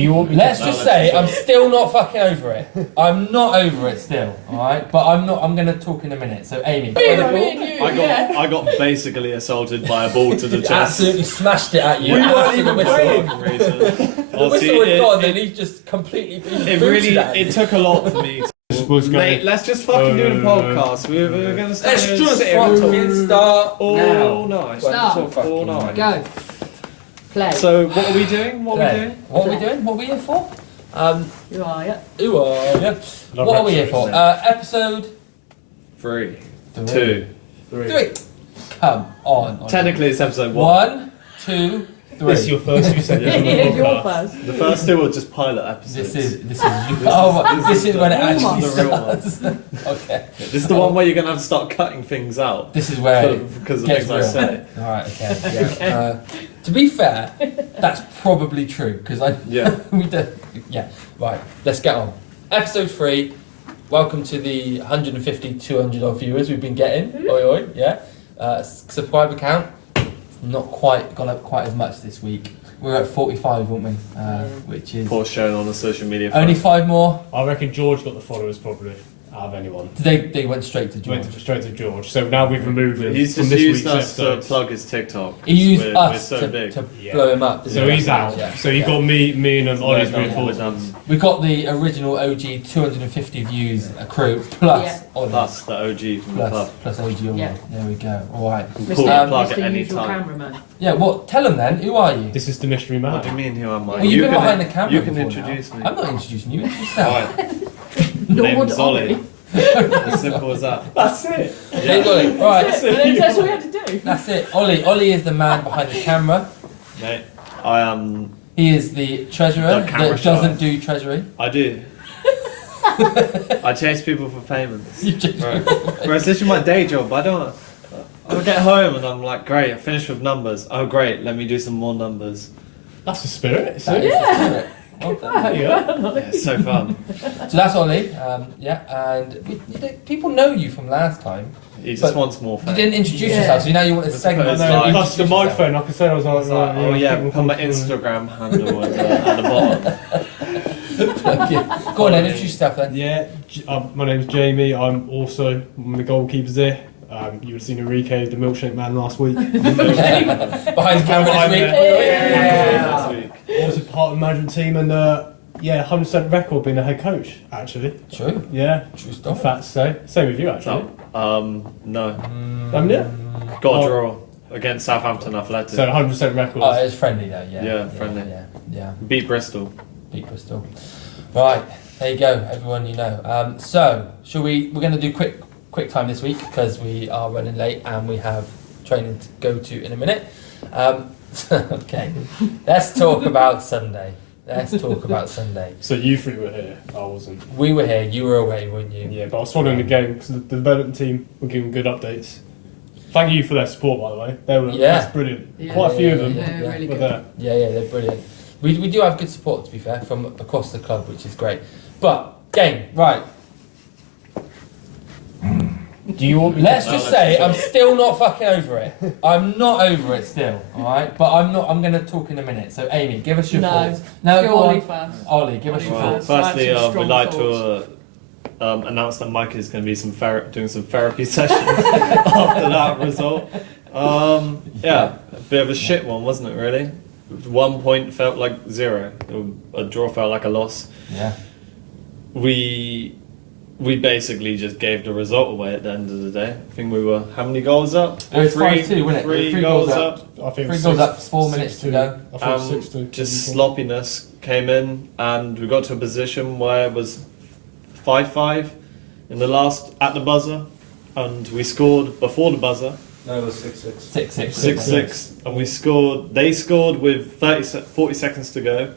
Do you want me Let's just say I'm still not fucking over it. I'm not over it still, alright? But I'm going to talk in a minute. So, Amy. I got basically assaulted by a ball to the chest. Absolutely smashed it at you. We weren't even playing. The whistle had gone and he's just completely it took a lot for me. Mate, let's just fucking do the podcast. We're going to start. Let's just fucking start all night. Start. All night. Go. Play. So, what are we doing? What are we here for? Who are you? What are we here for? Episode 3. 2. 3. Come on. Technically, it's episode 1, 2, 3. This is your first, you said. Your first. The first 2 were just pilot episodes. This is when it actually the real one. Okay. This is the one where you're going to have to start cutting things out. This is where because of gets things I say. Alright, okay. Yeah. To be fair, that's probably true because we do. Yeah. Right. Let's get on. Episode 3. Welcome to the 150, 200 odd viewers we've been getting. Oi oi. Yeah. Subscriber count. Not quite gone up quite as much this week. We're at 45, weren't we? Which is Post shown on the social media. Only 5 more. I reckon George got the followers probably out of anyone. They went straight to George. Straight to George. So now we've removed him He's from just this used week's us to episodes. plug his TikTok. He used us so big. to blow him up. So he's out. Yeah. So you got me and Ollie's reinforcements. We got the original OG 250 views crew plus Ollie. Plus the OG from the club. Plus OG Ollie. Yeah. There we go. Alright. Pull the plug at any Usual time. cameraman. Yeah, what? Tell them then. Who are you? This is the mystery man. What do you mean, who am I? Well, you've been behind the camera. You can before introduce now. me. I'm not introducing you. Introduce yourself. Alright. Nor would Name's Ollie. As simple as that. That's it. Hey, Ollie. Right. That's what we had to do. That's it. Ollie is the man behind the camera. Mate, I am. He is the treasurer The camera that doesn't do treasury. I do. I chase people for payments. You just Right. Whereas this is my day job. I'll get home and I'm like, great, I finished with numbers. Oh, great, let me do some more numbers. That's the spirit. That is the spirit. Well done. Yeah, it's so fun. So that's Ollie. And people know you from last time. He just wants more You fame. didn't introduce yourself, so now you want a segment. It's to like- Plus the introduce microphone, like I said, I was like, Oh yeah, put my Instagram handle at the bottom. yourself. Yeah. Go on then, introduce yourself then. Yeah, my name's Jamie. I'm also one of the goalkeepers here. You would have seen Enrique, the milkshake man, last week. Behind the camera this week. Last week. Also part of the management team and 100% record being a head coach, actually. True. Yeah, True stuff. fat to say. Same with you, actually. No. Yeah. Got a draw against Southampton Athletic. So 100% record. Oh, it was friendly though, yeah. Yeah, friendly. Yeah. Beat Bristol. Beat Bristol. Right, there you go, everyone you know. So, we're going to do quick time this week because we are running late and we have training to go to in a minute. Okay, let's talk about Sunday. So you three were here, I wasn't. We were here, you were away, weren't you? Yeah, but I was following the game because the development team were giving good updates. Thank you for their support, by the way. That's brilliant. Yeah. Quite a few of them Yeah, really were good. there. Yeah, they're brilliant. We do have good support, to be fair, from across the club, which is great. But, game, right. Do you want me Let's just say I'm still not fucking over it. I'm not over it still, alright? But I'm going to talk in a minute. So, Amy, give us your thoughts. No, Go go Ollie on. first. Ollie, give us your Well, thoughts. firstly, I have some we'd like strong to announce that Mike is going to be doing some therapy sessions after that result. Yeah, a bit of a shit one, wasn't it, really? 1 point felt like 0. A draw felt like a loss. Yeah. We basically just gave the result away at the end of the day. I think we were, how many goals up? It was 5-2, wasn't it? 3 goals up. I think 3 goals up, 4 minutes to go. I thought 6-2. Just sloppiness came in, and we got to a position where it was 5-5 at the buzzer, and we scored before the buzzer. No, it was 6-6. 6-6. 6-6, and we scored. They scored with 40 seconds to go,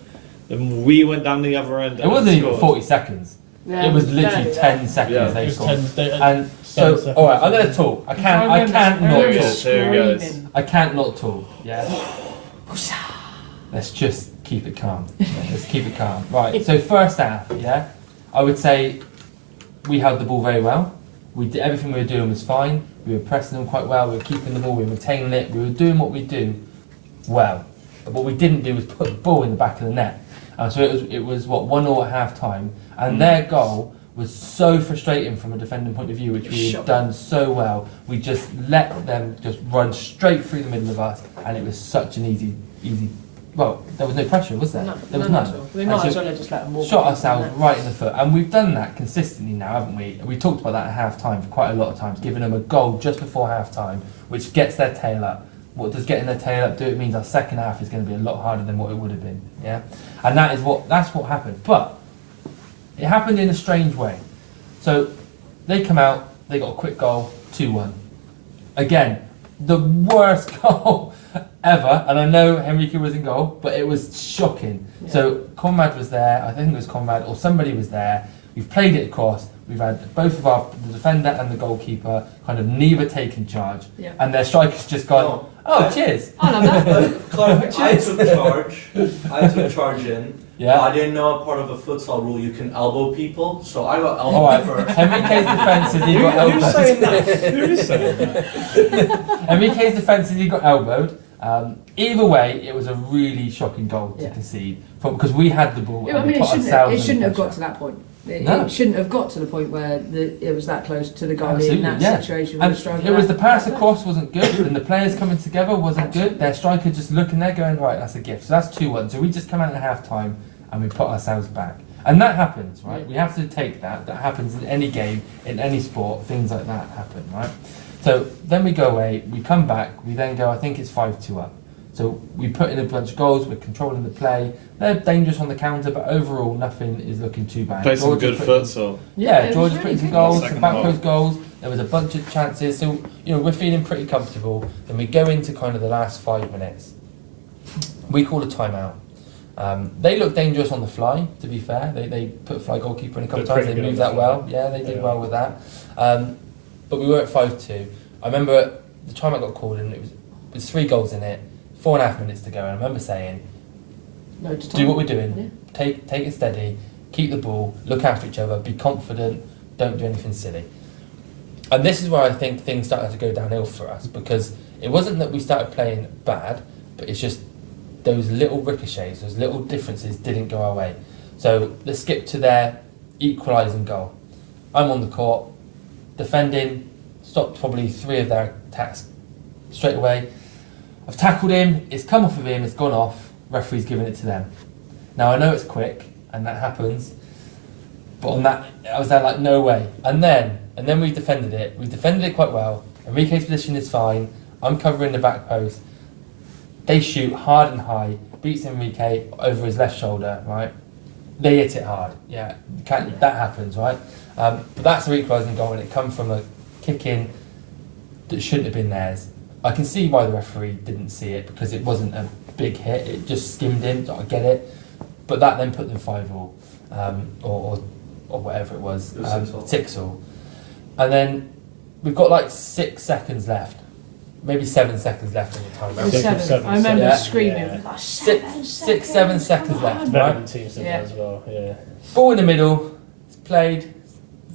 and we went down the other end. It wasn't even 40 seconds. Yeah, It was literally yeah. 10 seconds Yeah. they It was scored. 10 And so, seconds. alright, I'm going to talk. I can't not Here it talk. is, here it goes. Screaming. I can't not talk, yeah? Let's just keep it calm. Let's keep it calm. Right, so first half, yeah? I would say we held the ball very well. We did, everything we were doing was fine. We were pressing them quite well. We were keeping the ball. We were retaining it. We were doing what we do well. But what we didn't do was put the ball in the back of the net. So it was what 1-0 at half time, and their goal was so frustrating from a defending point of view, which we had done so well. We just let them just run straight through the middle of us, and it was such an easy. Well, there was no pressure, was there? No, There was none none. at all. We might as well have just let them walk. Shot ourselves right in the foot, and we've done that consistently now, haven't we? We talked about that at half time for quite a lot of times, giving them a goal just before half time, which gets their tail up. What does getting their tail up do? It means our second half is going to be a lot harder than what it would have been, yeah. And that's what happened. But it happened in a strange way. So they come out, they got a quick goal, 2-1. Again, the worst goal ever, and I know Henrique was in goal, but it was shocking. Yeah. So Conrad was there, I think it was Conrad, or somebody was there. We've played it across. We've had both of the defender and the goalkeeper kind of neither taking charge, and their striker's just gone. Cheers. I love that. I took charge in. Yeah. I didn't know a part of a futsal rule you can elbow people, so I got elbowed All right. first. Henrique's defence is he got elbowed. Who's saying that? Who is saying that? Henrique's defence is he got elbowed. Either way, it was a really shocking goal to concede because we had the ball. Yeah, I and mean, we put ourselves it shouldn't have under got to that point. No. It shouldn't have got to the point where it was that close to the goal in Absolutely, that yeah. situation. And with the striker. it was the pass across wasn't good, and the players coming together wasn't good. Their striker just looking there, going right, that's a gift. So that's 2-1. So we just come out at half time and we put ourselves back, and that happens, right? Yeah. We have to take that. That happens in any game, in any sport. Things like that happen, right? So then we go away, we come back, we then go. I think it's 5-2 up. So we put in a bunch of goals. We're controlling the play. They're dangerous on the counter, but overall nothing is looking too bad. Played some George good has put in- futsal. Yeah, it George was put really in some good. goals, Second some back half. post goals. There was a bunch of chances, so we're feeling pretty comfortable. Then we go into kind of the last 5 minutes. We call a timeout. They look dangerous on the fly. To be fair, they put fly goalkeeper in a couple They're times. pretty They good moved on that the fly. well. Yeah, they did Yeah. well with that. But we were at 5-2. I remember the timeout got called, and it was 3 goals in it. 4.5 minutes to go, and I remember saying, Loads of do time. what we're doing, take it steady, keep the ball, look after each other, be confident, don't do anything silly. And this is where I think things started to go downhill for us, because it wasn't that we started playing bad, but it's just those little ricochets, those little differences didn't go our way. So let's skip to their equalising goal. I'm on the court, defending, stopped probably 3 of their attacks straight away. I've tackled him, it's come off of him, it's gone off, referee's giving it to them. Now I know it's quick, and that happens, but on that, I was there like, no way. And then we defended it quite well. Enrique's position is fine, I'm covering the back post. They shoot hard and high, beats Enrique over his left shoulder, right? They hit it hard, yeah, that happens, right? But that's the equalising goal, and it comes from a kick in that shouldn't have been theirs. I can see why the referee didn't see it, because it wasn't a big hit, it just skimmed him, so I get it. But that then put them 5-5, or whatever it was, 6-6. And then we've got like 6 seconds left, maybe 7 seconds left in the time. It was think it's 7. I 7, remember yeah. screaming. Yeah. Like, 7 seconds left, Better right? than teams did Yeah. as well. Yeah. Ball in the middle, it's played,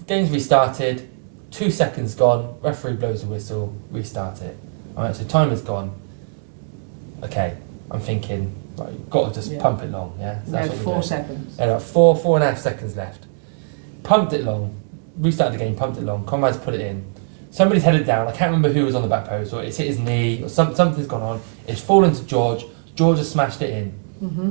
game's restarted, 2 seconds gone, referee blows the whistle, restart it. Alright, so time is gone. Okay, I'm thinking, right, you've got to just pump it long, yeah? So We had what we're 4 doing. seconds. Yeah, like 4.5 seconds left. Pumped it long, restarted the game, pumped it long, Conrad's put it in. Somebody's headed down, I can't remember who was on the back post, or it's hit his knee, or something's gone on. It's fallen to George, George has smashed it in. Mm-hmm.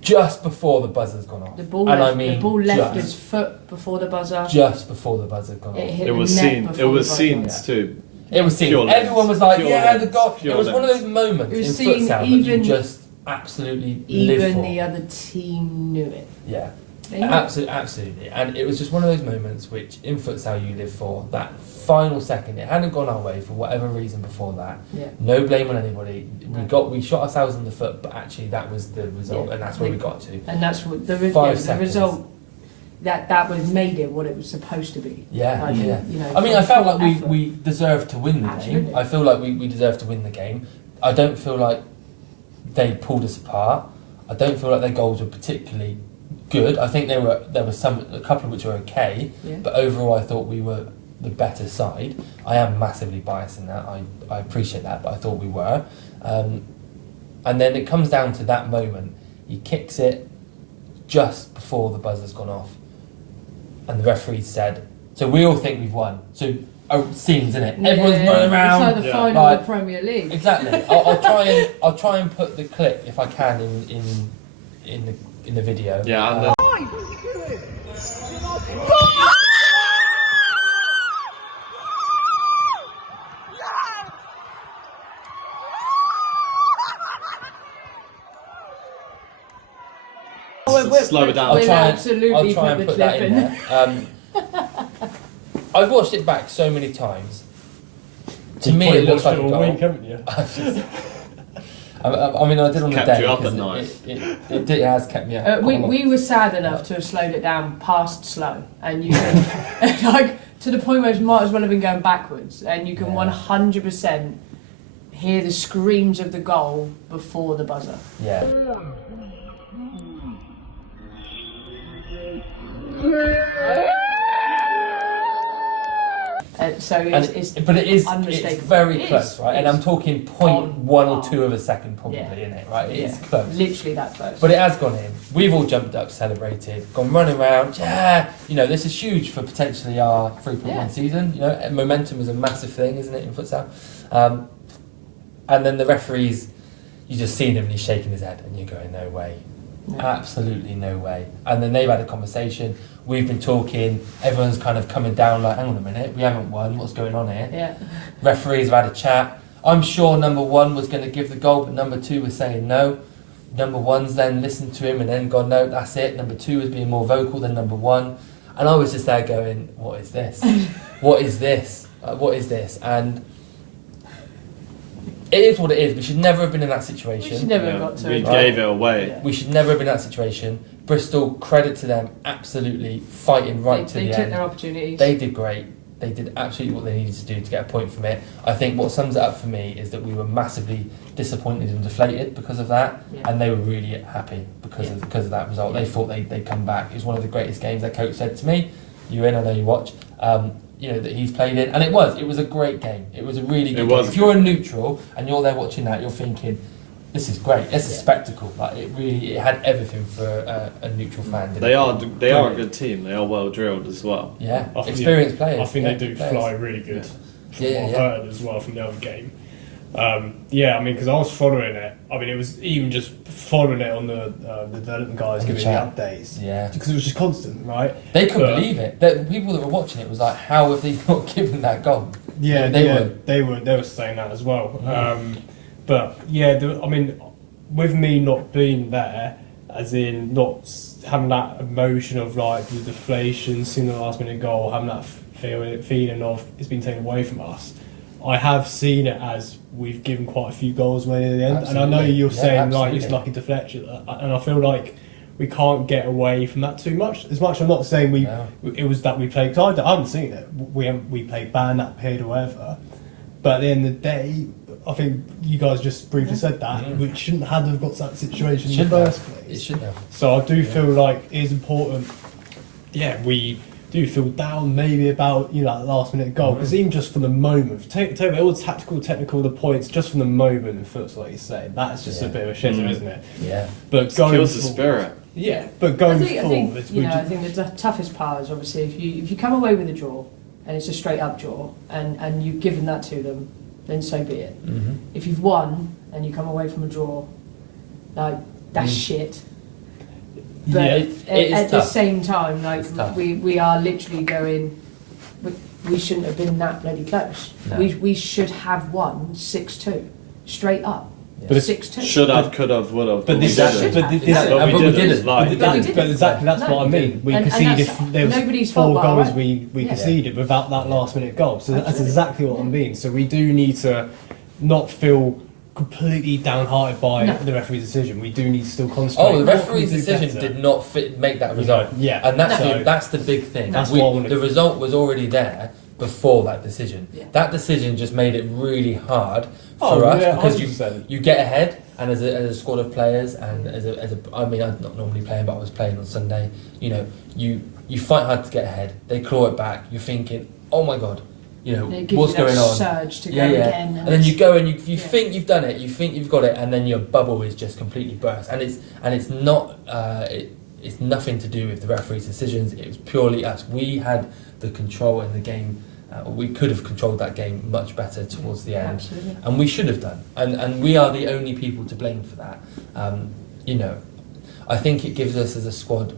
Just before the buzzer's gone off. The ball And left, I mean the ball left just- his foot before the buzzer. Just before the buzzer gone It off. hit It was the net seen. before It was the seen buzzer. too. It was seen. Pure lens. Everyone was like, Pure yeah, the lens. goal. Pure It was one of lens. those moments It was in seen futsal that even- you just absolutely live Even for. the other team knew it. Yeah. They knew it. Absolutely. And it was just one of those moments which in futsal you live for. That final second, it hadn't gone our way for whatever reason before that. Yeah. No blame on anybody. No. We shot ourselves in the foot, but actually that was the result, Yeah. and that's where we got to. And that's what the, 5 the seconds. result. That would have made it what it was supposed to be. Yeah, Like, yeah. You know, I mean, I felt full like effort. we deserved to win the game. Absolutely. I feel like we deserved to win the game. I don't feel like they pulled us apart. I don't feel like their goals were particularly good. I think there were a couple which were okay, Yeah. but overall I thought we were the better side. I am massively biased in that. I appreciate that, but I thought we were. And then it comes down to that moment. He kicks it just before the buzzer's gone off. And the referee said, so we all think we've won. So, scenes, innit? Everyone's running around. It's like the final of the Premier League. Exactly. I'll try and put the clip, if I can, in the video. Yeah, and slow it down. I'll We'll try absolutely and put put the that clip in in. there. I've watched it back so many times. To You've me, probably it looks watched like a all goal. week, haven't you? I mean, I did on the Kept day you up at because night. it has kept me up. We were sad enough to have slowed it down past slow, and you can like to the point where it might as well have been going backwards, and you can 100% hear the screams of the goal before the buzzer. Yeah. So But it is unmistakable. it's very It close, is. right? And It's I'm talking on 0.1 or par. 2 of a second probably Yeah. in it, right? It's Yeah. close. Literally that close. But it has gone in. We've all jumped up, celebrated, gone running around. Yeah, you know, this is huge for potentially our 3.1 Yeah. season. You know, and momentum is a massive thing, isn't it, in futsal? And then the referees, you just see him and he's shaking his head, and you're going, no way. No. Absolutely no way. And then they've had a conversation. We've been talking. Everyone's kind of coming down like, hang on a minute, we haven't won. What's going on here? Yeah. Referees have had a chat. I'm sure number 1 was going to give the goal, but number 2 was saying no. Number 1's then listened to him and then gone, no, that's it. Number 2 was being more vocal than number 1. And I was just there going, what is this? What is this? What is this? And it is what it is. We should never have been in that We situation. should never have got to we it. gave it away. Yeah. We should never have been in that situation. Bristol, credit to them, absolutely fighting right to They the took end. their opportunities. They did great. They did absolutely what they needed to do to get a point from it. I think what sums it up for me is that we were massively disappointed and deflated because of that, Yeah. and they were really happy because of that result. They thought they'd come back. It was one of the greatest games. Their coach said to me, "You in? I know you watch." You know that he's played in, and it was a great game. It was a really good It game. was. If you're a neutral and you're there watching that, you're thinking, this is great. It's a spectacle. Like it had everything for a neutral fan. didn't They it? are a good team. They are well drilled as well. Yeah, I think- experienced players. I think yeah, they do players. fly really good. From Yeah, what I've yeah. heard as well from the other game. Yeah, I mean, because I was following it. I mean, it was even just following it on the development guys On the giving the chat. updates. Yeah. Because it was just constant, right? They couldn't But- believe it. The people that were watching it was like, how have they not given that goal? Yeah, They they were saying that as well. Mm. But yeah, I mean, with me not being there, as in not having that emotion of like the deflation, seeing the last minute goal, having that feeling of it's been taken away from us. I have seen it as we've given quite a few goals away at the end, and I know Absolutely. you're Yeah, saying like it's absolutely. lucky deflection, and I feel like we can't get away from that too much. As much I'm not saying No. it was that we played. Cause I haven't seen it. We played bad that period or whatever. But at the end of the day, I think you guys just briefly said that Mm. we shouldn't have got to that situation in the Shouldn't first have. It place. should have. So I do feel like it is important. Yeah, we do feel down maybe about that last minute goal because even just for the moment, take away all the tactical, technical, the points just from the moment in football, like you say, that's just a Yeah. bit of a shitter, Mm. isn't it? Yeah. But going Kills the forward- spirit. Yeah, but I going think, forward, I think the toughest part is obviously if you come away with a draw and it's a straight up draw and you've given that to them, then so be it. Mm-hmm. If you've won and you come away from a draw, like that's Mm. shit. But yeah, it is at the tough. same time, like It's tough. we are literally going, we shouldn't have been that bloody close. No. We should have won 6-2, straight up. But it's- 6-2. Should have, could have, would have. But we this, Should didn't. have. but this, Yeah. this, But we we didn't. didn't. Like, But, But we didn't. but exactly, that's No, what I we mean. We And conceded. that's There was nobody's 4 fault, but goals alright. we Yeah. conceded without that last minute goal. So that's Absolutely. exactly what I mean. So we do need to not feel completely downhearted by No. the referee's decision. We do need to still concentrate. Oh, the What referee's can we do decision better? did not make that result. Yeah, And that's No. that's the big thing. That's what I wanna- The result was already there before that decision. Yeah. That decision just made it really hard Oh, for us yeah, because 100%. you get ahead, and as a squad of players, and as a I mean, I'm not normally playing, but I was playing on Sunday. You know, you fight hard to get ahead. They claw it back. You're thinking, oh my god, you know, It gives what's you that going on. surge to Yeah, go yeah. again. And then you go and you Yeah. think you've done it, you think you've got it, and then your bubble is just completely burst. And it's not it's nothing to do with the referee's decisions. It was purely us. We had the control in the game. We could have controlled that game much better towards the end, Absolutely. and we should have done. And we are the only people to blame for that. You know, I think it gives us as a squad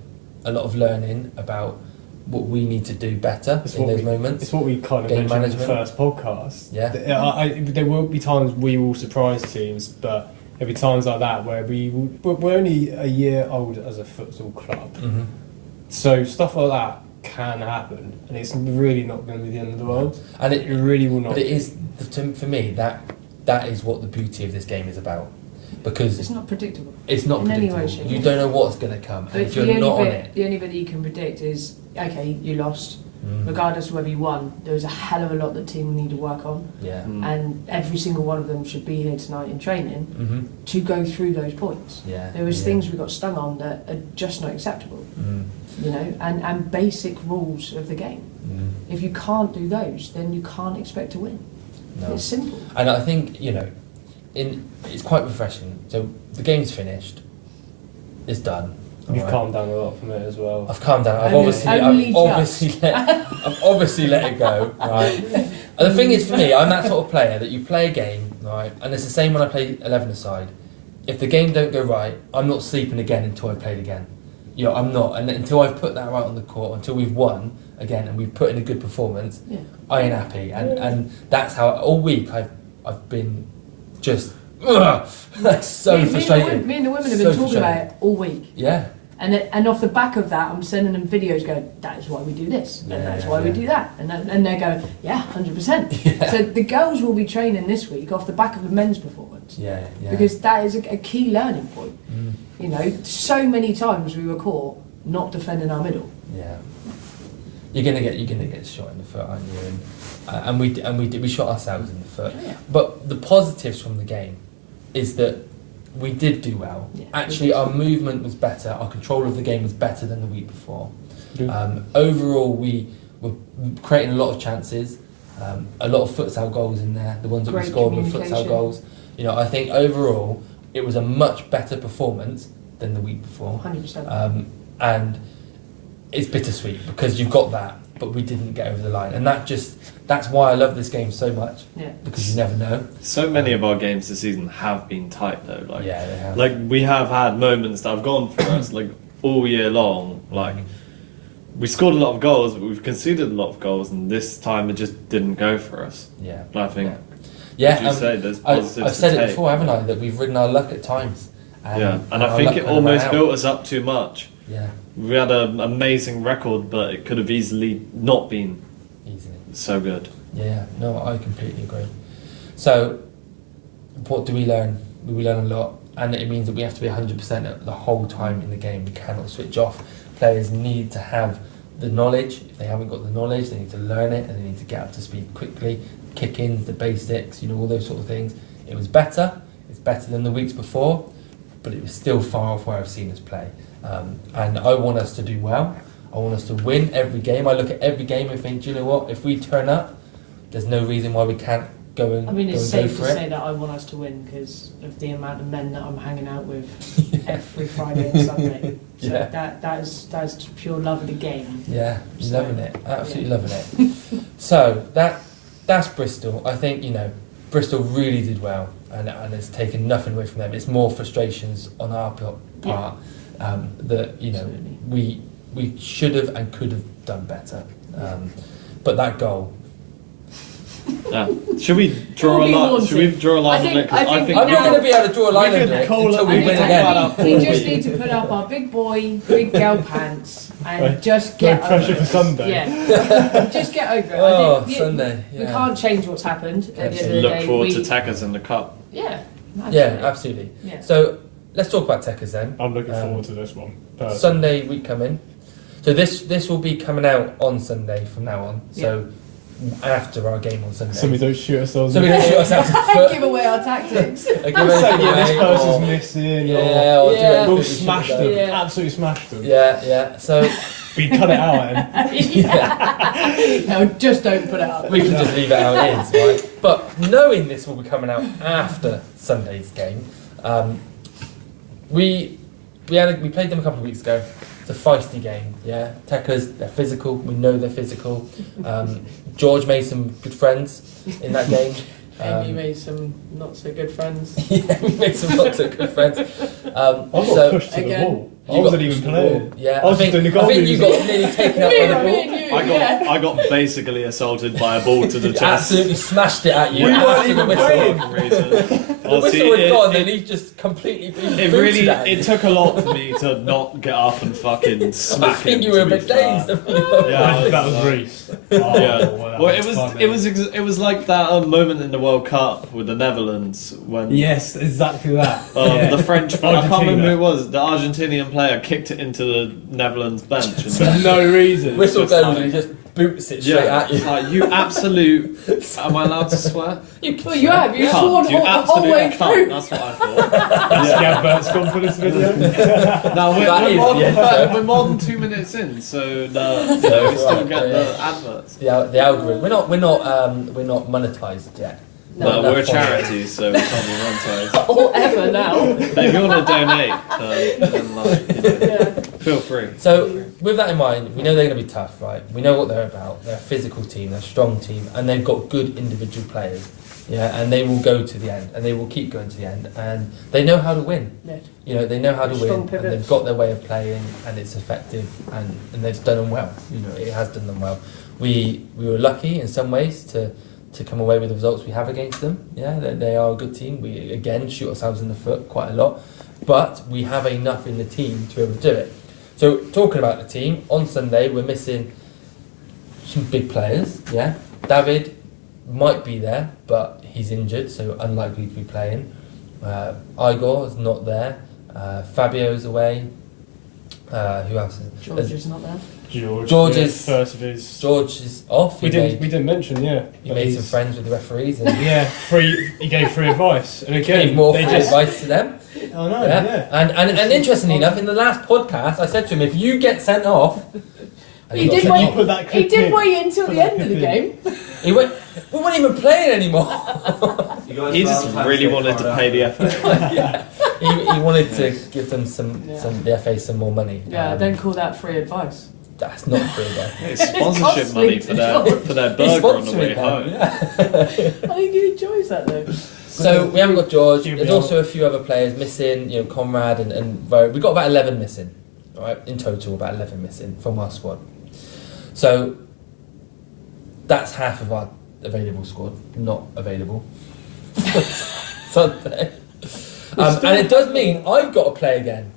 a lot of learning about what we need to do better in those moments. It's what we kind of Game mentioned in the management. first podcast. Yeah. There will be times we will surprise teams, but there'll be times like that where we're only a year old as a futsal club. Mm-hmm. So stuff like that can happen, and it's really not going to be the end of the world. And It really will not. But it is, for me, that is what the beauty of this game is about. Because It's not predictable. it's not in any predictable. way, shape, You or don't know what's going to come. And But if you're not on it, the only bit that you can predict is, okay, you lost. mm, Regardless of whether you won, there was a hell of a lot that the team will need to work on. yeah. And every single one of them should be here tonight in training Mm-hmm. to go through those points. Yeah. There was yeah. things we got stung on that are just not acceptable, Mm, you know, and basic rules of the game. mm, If you can't do those, then you can't expect to win. no. It's simple. And I think, you know, it's quite refreshing. So the game's finished. It's done. You've alright? calmed down a lot from it as well. I've calmed down. I've Only obviously let it go, right? And the thing is, for me, I'm that sort of player that you play a game, right? And it's the same when I play 11-a-side. If the game don't go right, I'm not sleeping again until I've played again. You know, I'm not. And until I've put that right on the court, until we've won again and we've put in a good performance, Yeah. I ain't happy. And that's how all week I've been just that's so frustrating. Me and the women have So been talking about frustrating. it all week. Yeah. And off the back of that, I'm sending them videos going, that is why we do this, and Yeah, that's why we yeah. do that. And they're going, yeah, 100%. Yeah. So the girls will be training this week off the back of the men's performance. Yeah. Yeah. Because that is a key learning point. Mm, You know, so many times we were caught not defending our middle. yeah. You're gonna get shot in the foot, aren't you? And we shot ourselves in the foot. Yeah. But the positives from the game is that we did do well. Yeah, Actually, we did. our movement was better. Our control of the game was better than the week before. Yeah. Overall, we were creating a lot of chances, a lot of futsal goals in there. The ones that we Great scored were futsal communication. goals. You know, I think overall it was a much better performance than the week before. 100%. And it's bittersweet because you've got that, but we didn't get over the line, and that's why I love this game so much, Yeah. because you never know. So many of our games this season have been tight though. Like, Yeah, they have. like we have had moments that have gone for us like all year long. Like we scored a lot of goals, but we've conceded a lot of goals, and this time it just didn't go for us. Yeah. I think. Yeah. As you say, there's I, positives I've said to it take. before, haven't I? That we've ridden our luck at times. Yeah, and I our think luck it kind of almost ran out. built us up too much. Yeah, We had an amazing record, but it could have easily not been easily. so good. Yeah, no, I completely agree. So, what do we learn? We learn a lot, and it means that we have to be 100% the whole time in the game. We cannot switch off. Players need to have the knowledge. If they haven't got the knowledge, they need to learn it, and they need to get up to speed quickly. Kick-ins, the basics, you know, all those sort of things. It was better. It's better than the weeks before, but it was still far off where I've seen us play. And I want us to do well. I want us to win every game. I look at every game and think, do you know what? If we turn up, there's no reason why we can't go and I mean, it's go safe for to it. say that I want us to win because of the amount of men that I'm hanging out with every Friday and Sunday. So Yeah. that's pure love of the game. Yeah, So, loving it. Absolutely loving it. So that's Bristol. I think, you know, Bristol really did well, and it's taken nothing away from them. It's more frustrations on our part that, you know, Absolutely. we should have and could have done better. But that goal. Yeah. Should we draw a It'll be line? haunting. Should we draw a line I on it? 'Cause think- I think I'm not now- going to be able to draw a line We under could it call until it- we I win think again. we just need to put up our big boy, big girl pants and Right. just No get pressure over for it. Sunday. Yeah, just get over it. Oh, I think Sunday. we Yeah. can't change what's happened at the end of the Look day. forward to we, Tekkers in the cup. yeah, Yeah, absolutely. Yeah. So let's talk about Tekkers then. I'm looking forward to this one. personally. Sunday week coming. So this will be coming out on Sunday from now on. So after our game on Sunday. So we don't shoot ourselves So we in the don't shoot ourselves in the foot. Give away our tactics. Give anything this away, person's or- missing. Yeah, or or do Yeah. anything we'll we smash shouldn't them. have Yeah. Absolutely smash them. done. Yeah. So We cut it out. And yeah. No, just don't put it up. We can just leave it how it is, right? But knowing this will be coming out after Sunday's game, we played them a couple of weeks ago. It's a feisty game, yeah. Tekkers, they're physical. We know they're physical. George made some good friends in that game. Amie made some not so good friends. Yeah, we made some not so good friends. I got pushed to the wall. I wasn't even playing. Yeah, I was just doing the goal. I think you got nearly taken out by the ball. I got basically assaulted by a ball to the He chest. absolutely smashed it at you. We weren't after even the whistle. playing. The whistle had gone, and he just completely It really, it took a lot for me to not get up and fucking smack I think him, you were a to be bit fair. dazed. Yeah, that was Reece. Yeah. Well, Well, that it was like that moment in the World Cup with the Netherlands when Yes, exactly that. Yeah. the French. I can't Argentina. remember who it was. The Argentinian player kicked it into the Netherlands bench. And For no reason. Whistle Just goes, like- and he just boots it straight at you. Like, you absolute. Am I allowed to swear? Well, you have. You've sworn You the whole absolute way cunt. through. That's what I thought. That's the adverts gone for this video. No, That is the intro. we're more than 2 minutes in, so we it's still right, get yeah. the adverts. The algorithm. We're not monetized yet. No, No, we're a that's charity, so we can't be monetized. Or ever now. If you want to donate, then Yeah. feel free. So with that in mind, we know they're going to be tough, right? We know what they're about. They're a physical team, they're a strong team, and they've got good individual players. Yeah, and they will go to the end, and they will keep going to the end, and they know how to win. Yeah. You know, they know how to Strong win, and pivots. they've got their way of playing, and it's effective, and they've done them well. You know, it has done them well. We were lucky in some ways to come away with the results we have against them. Yeah, they are a good team. We again shoot ourselves in the foot quite a lot, but we have enough in the team to be able to do it. So talking about the team, on Sunday we're missing some big players. Yeah, David might be there, but he's injured, so unlikely to be playing. Igor is not there. Fabio's away. Who else? George is not there. George yeah, is- first of his. George is off. We didn't mention, yeah. He but made he's- some friends with the referees and Yeah, he gave free advice, and again, gave more they free just. advice to them. I know, Yeah. yeah. And interestingly enough, in the last podcast, I said to him, if you get sent off, and He got did sent wait- off, Put that He clip did in. wait until Put the that end of the clip in. game. he went. We weren't even playing anymore. You guys He just Valentine's really Day wanted to card pay out. the FA. he wanted to give them the FA some more money. Yeah, don't call that free advice. That's not free though. It's sponsorship It's money costly for their He's burger on the sponsoring way them, home. yeah. I think he enjoys that though. So we haven't got George. Here we There's are. also a few other players missing. You know, Conrad and Vo. We've got about 11 missing. All right, in total, about 11 missing from our squad. So that's half of our available squad not available Sunday. And it does mean I've got to play again.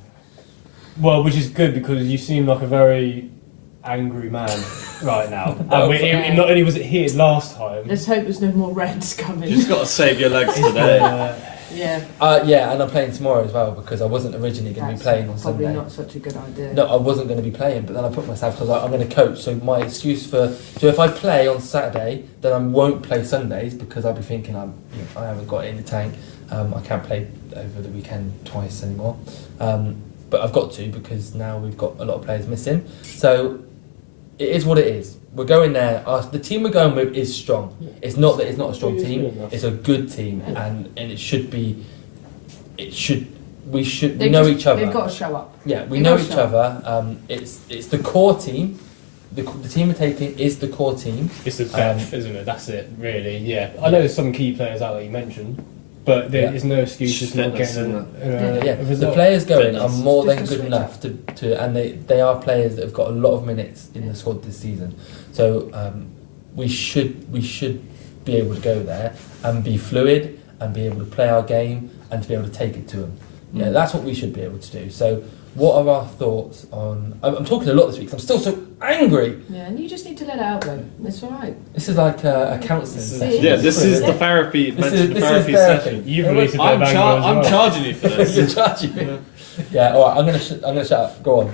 Well, which is good because you seem like a very angry man right now. No, And not only was it here last time. Let's hope there's no more Reds coming. You just got to save your legs today. Yeah. Yeah, and I'm playing tomorrow as well because I wasn't originally going to be That's playing on probably Sunday. not such a good idea. No, I wasn't going to be playing, but then I put myself because I'm going to coach. So my excuse so if I play on Saturday, then I won't play Sundays because I'll be thinking I haven't got it in the tank. I can't play over the weekend twice anymore. But I've got to because now we've got a lot of players missing. So it is what it is. We're going there. The team we're going with is strong. It's not that it's not a strong team. It's a good team, and it should be. We know each other. They've got to show up. Yeah, we They've know got to each show other. It's the core team. The team we're taking is the core team. It's the depth, isn't it? That's it, really. Yeah. I know there's some key players out that you mentioned, but there is no excuses for not Fitness, getting isn't Yeah, a the result. players going are Fitness. more than Just a good switch enough to and they are players that have got a lot of minutes in the squad this season. So we should be able to go there and be fluid and be able to play our game and to be able to take it to them. Yeah, that's what we should be able to do. So what are our thoughts on... I'm talking a lot this week 'cause I'm still so angry. Yeah, and you just need to let it out though. It's alright. This is like a counselling This is- session. Yeah, this is the Yeah. therapy. This Mentioned is- the this is therapy therapy. session. You've released a bit of anger as I'm well. charging you for You're this. charging me. Yeah, all right. I'm gonna shut up. Go on.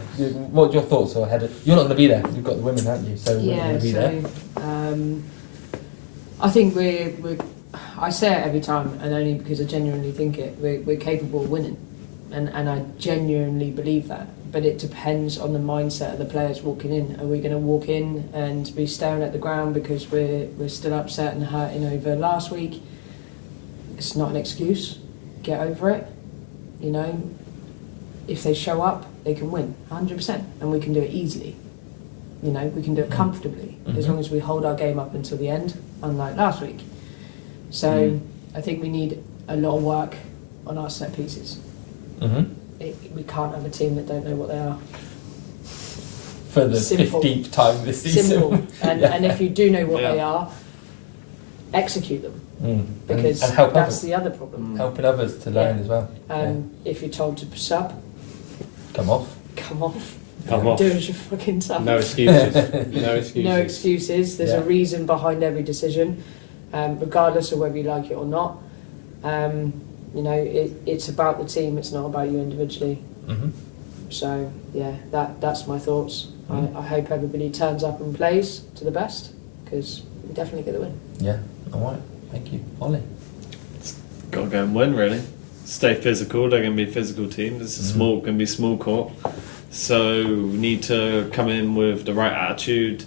What are your thoughts or head? You're not gonna be there. You've got the women, haven't you? So we're Yeah, gonna be there. so I think we're I say it every time, and only because I genuinely think it. We're capable of winning. and I genuinely believe that. But it depends on the mindset of the players walking in. Are we going to walk in and be staring at the ground because we're still upset and hurting over last week? It's not an excuse. Get over it. You know, if they show up, they can win 100%, and we can do it easily. You know, we can do it comfortably as long as we hold our game up until the end, unlike last week. So I think we need a lot of work on our set pieces. We can't have a team that don't know what they are. For the Simple. 15th time this season. Simple. And if you do know what they are, execute them. Because and help that's others. the other problem. Helping others to learn as well. If you're told to sub, come off. come off. Come off. Do as you're fucking told. No excuses. No excuses. No excuses. There's a reason behind every decision, regardless of whether you like it or not. You know, it's about the team. It's not about you individually. So yeah, that's my thoughts. I hope everybody turns up and plays to the best, because we definitely get the win. Yeah. All right. Thank you, Ollie. Got to go and win, really. Stay physical. They're going to be a physical team. It's a going to be small court. So we need to come in with the right attitude,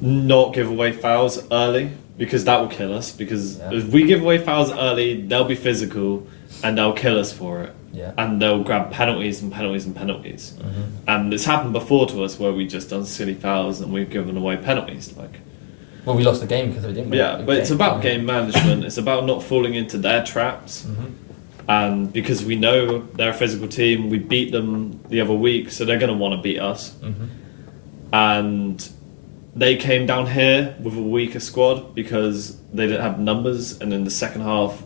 not give away fouls early, because that will kill us. Because if we give away fouls early, they'll be physical and they'll kill us for it. Yeah. And they'll grab penalties and penalties and penalties. And it's happened before to us where we just done silly fouls and we've given away penalties. Well, we lost the game because we didn't. Yeah, but it's about game management. It's about not falling into their traps. And because we know they're a physical team, we beat them the other week, so they're going to want to beat us. And they came down here with a weaker squad because they didn't have numbers, and in the second half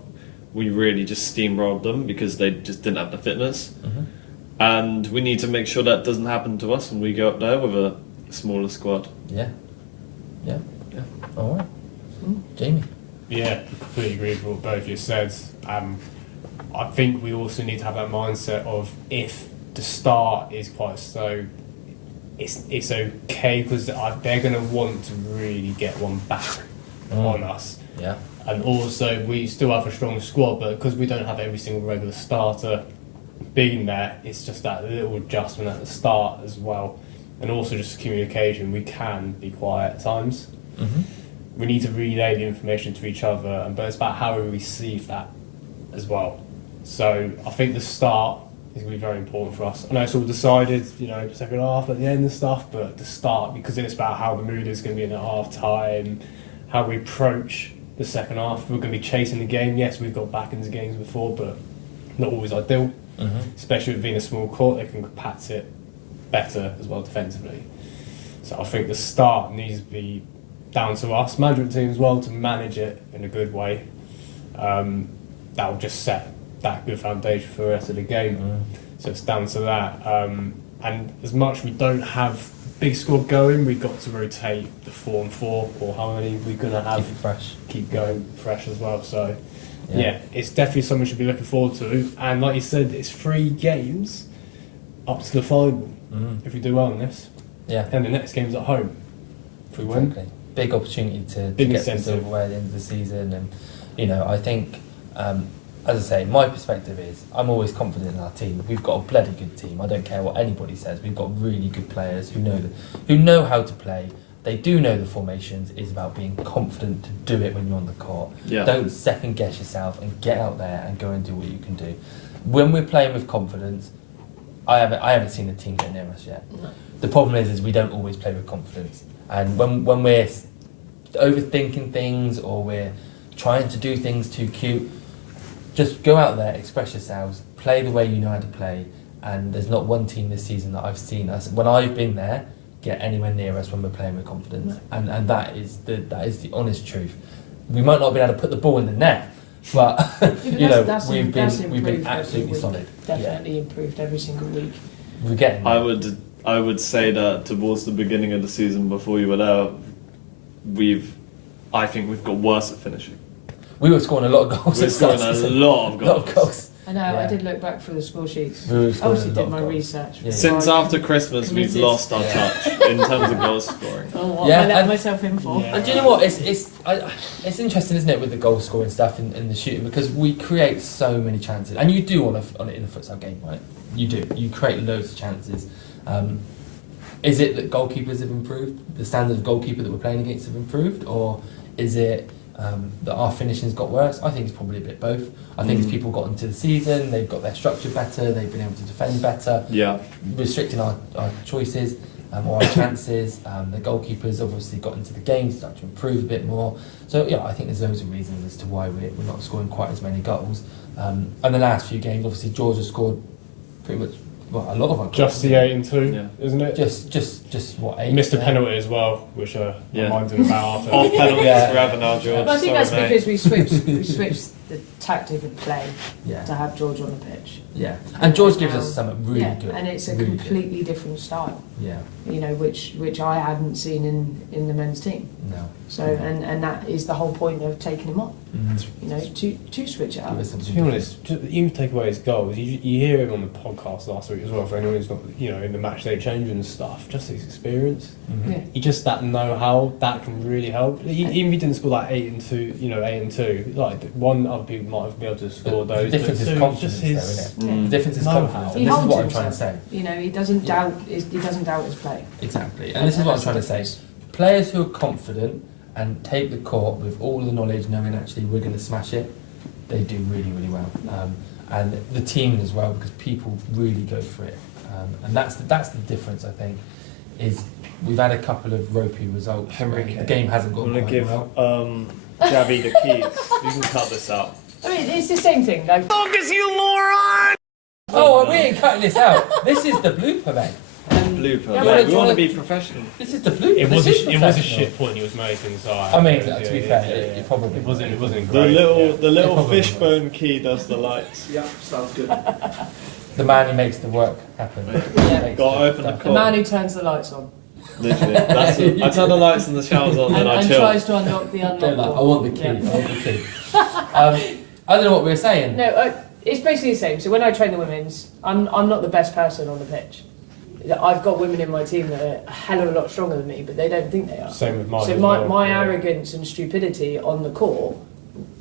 we really just steamrolled them because they just didn't have the fitness. And we need to make sure that doesn't happen to us when we go up there with a smaller squad. Yeah. All right. Jamie. Yeah, completely agree with what both of you said. I think we also need to have that mindset of, if the start is quite slow, it's okay, because they're going to want to really get one back on us. Yeah. And also, we still have a strong squad, but because we don't have every single regular starter being there, it's just that little adjustment at the start as well. And also just communication. We can be quiet at times. We need to relay the information to each other, but it's about how we receive that as well. So I think the start is going to be very important for us. I know it's all decided, you know, second half at the end and stuff, but the start, because then it's about how the mood is going to be in at half time, how we approach the second half. We're going to be chasing the game. Yes, we've got back into games before, but not always ideal. Especially with being a small court, they can compact it better as well defensively. So I think the start needs to be down to us, management team as well, to manage it in a good way. That will just set that good foundation for the rest of the game. So it's down to that. And as much we don't have big squad going, we've got to rotate the 4 and 4, or how many we're going to have. Keep it fresh. Keep going fresh as well. So yeah, it's definitely something we should be looking forward to. And like you said, it's 3 games up to the final if we do well in this. Yeah. And the next game's at home. If we win. Exactly. Big opportunity to Big get some incentive. silverware at the end of the season. And, you know, I think, as I say, my perspective is I'm always confident in our team. We've got a bloody good team. I don't care what anybody says. We've got really good players who know how to play. They do know the formations. It's about being confident to do it when you're on the court. Yeah. Don't second guess yourself and get out there and go and do what you can do. When we're playing with confidence, I haven't seen a team get near us yet. No. The problem is we don't always play with confidence. And when we're overthinking things, or we're trying to do things too cute, just go out there, express yourselves, play the way you know how to play. And there's not one team this season that I've seen us, when I've been there, get anywhere near us when we're playing with confidence. No. And that is the honest truth. We might not be able to put the ball in the net, but you know, we've been absolutely solid. Definitely improved every single week. We're getting there. I would say that towards the beginning of the season, before you were there, I think we've got worse at finishing. We were scoring a lot of goals. We're scoring a lot of goals. I know, I Yeah. did look back through the score sheets. We were scoring Obviously a did lot my of goals. research. Yeah. Since before I after Christmas, we've committed. lost our touch in terms of goal scoring. Oh, what Yeah, I let and- myself in for. Yeah. And do you know what? It's interesting, isn't it, with the goal scoring stuff and the shooting, because we create so many chances, and you do on in a futsal game, right? You do. You create loads of chances. Is it that goalkeepers have improved? The standard of goalkeeper that we're playing against have improved, or is it that our finishing's got worse? I think it's probably a bit both. I think as people got into the season, they've got their structure better, they've been able to defend better, Yeah. restricting our choices or our chances. The goalkeepers obviously got into the game, started to improve a bit more. So yeah, I think there's loads of reasons as to why we're not scoring quite as many goals. And the last few games, obviously Georgia scored pretty much a lot of our goals. Just the 8-2, Yeah. isn't it? Just what, 8? Missed a penalty as well, which Yeah. reminded about after. Off penalties Yeah. forever now, George. But I think Sorry, that's mate. because we switched the tactic of play to Yeah, have George on the pitch. yeah. And George gives us something really yeah, good. and it's a really good. completely different style, Yeah, you know, which I hadn't seen in the men's team. no. So and that is the whole point of taking him on, Mm. you know, to switch it up. Give us To something be honest, even take away his goals, you hear him on the podcast last week as well. For anyone who's not, in the match day change and stuff, just his experience. Mhm. Yeah. He just that know-how that can really help. Even if he didn't score like 8-2, 8-2, like one other people might have been able to score The those. difference but is two, confidence, just though, his. isn't it? Yeah. The difference is Know-how. confidence, He and this is holds what I'm trying to himself. say. You know, he doesn't Yeah. doubt his play. Exactly, and this is what I'm trying to say. Players who are confident and take the court with all the knowledge, knowing actually we're going to smash it, they do really, really well. And the team as well, because people really go for it. And that's the difference, I think, is we've had a couple of ropey results. Henry where Kane. the game hasn't I'm gone going to quite give well. Javi the keys. You can cut this out. I mean, it's the same thing. Like, Oh, we ain't cutting this out. This is the blooper, mate. Blooper. Yeah, Yeah, but we do want you to be professional. This is the blooper. It was This is a professional. shit point he was making. So I mean, to be fair, it probably it wasn't The great. little probably fishbone key does the lights. Yeah, sounds good. The man who makes the work happen. Yeah. Makes Gotta open the stuff. the man who turns the lights on Literally. I turn the lights and the showers on and I and chill. tries to unlock the unlock. Don't like, I door. want the key. Yeah. I want the key. I don't know what we were saying. No, it's basically the same. So when I train the women's, I'm not the best person on the pitch. I've got women in my team that are a hell of a lot stronger than me, but they don't think they are. Same with mine. So as my well, my yeah. arrogance and stupidity on the court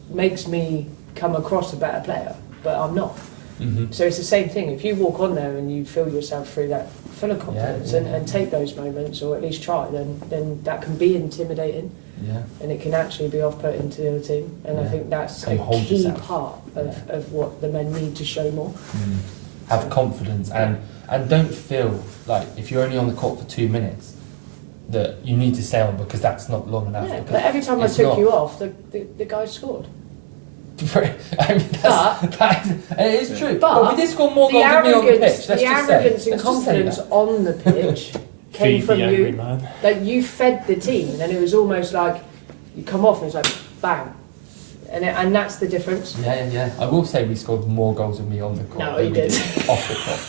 makes me come across a better player, but I'm not. Mm-hmm. So it's the same thing. If you walk on there and you feel yourself through that full of confidence Yeah. and take those moments, or at least try, then that can be intimidating Yeah. and it can actually be off-putting to the other team. And I Yeah. think that's And a hold key yourself. part of what the men need to show more. Mm. Have confidence and don't feel like if you're only on the court for 2 minutes that you need to stay on because that's not long enough. Yeah, because but every time I it's took not. you off, the guy scored. I mean, it is true. but we did score more The goals than me on the pitch. Let's the just say. arrogance and Let's just say confidence that. on the pitch came Feed from the angry you. man. Like you fed the team, and it was almost like you come off and it's like bang, and that's the difference. Yeah. I will say we scored more goals than me on the court. No, than you we did. Off the court.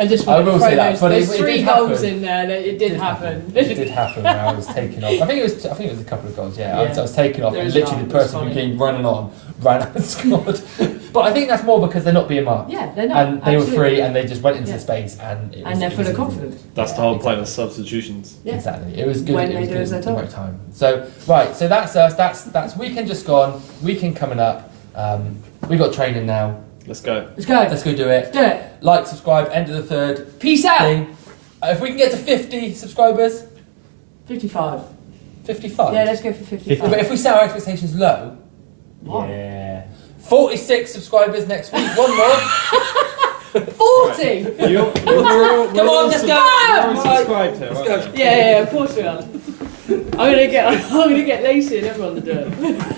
I just I want to will throw say that, those, but those it three did goals happen. in there. That it did happen. It did happen when I was taken off. I think it was a couple of goals. Yeah, I was taken off, There and was literally that, the it was person who funny. came running on ran up and scored. But I think that's more because they're not being marked. Yeah, they're not. And they were absolutely. free, and they just went into Yeah. the space, and it was, And they're it full was of easy. confidence. That's the whole point of substitutions. Yeah. Exactly. It was good. When it they was do good as they're at the told. right time. So right. So that's us. That's weekend just gone. Weekend coming up. We got training now. Let's go. Let's go. Let's go do it. Do it. Like, subscribe. Enter the third Peace out. thing. If we can get to 50 subscribers, 55. 55. Yeah, let's go for 55. But if we set our expectations low, What? Yeah. 46 subscribers next week. One more. 40. Come on, let's go. You're subscribed here. Let's go. aren't you? Yeah, of course we are. I'm gonna get Lacey and everyone to do it.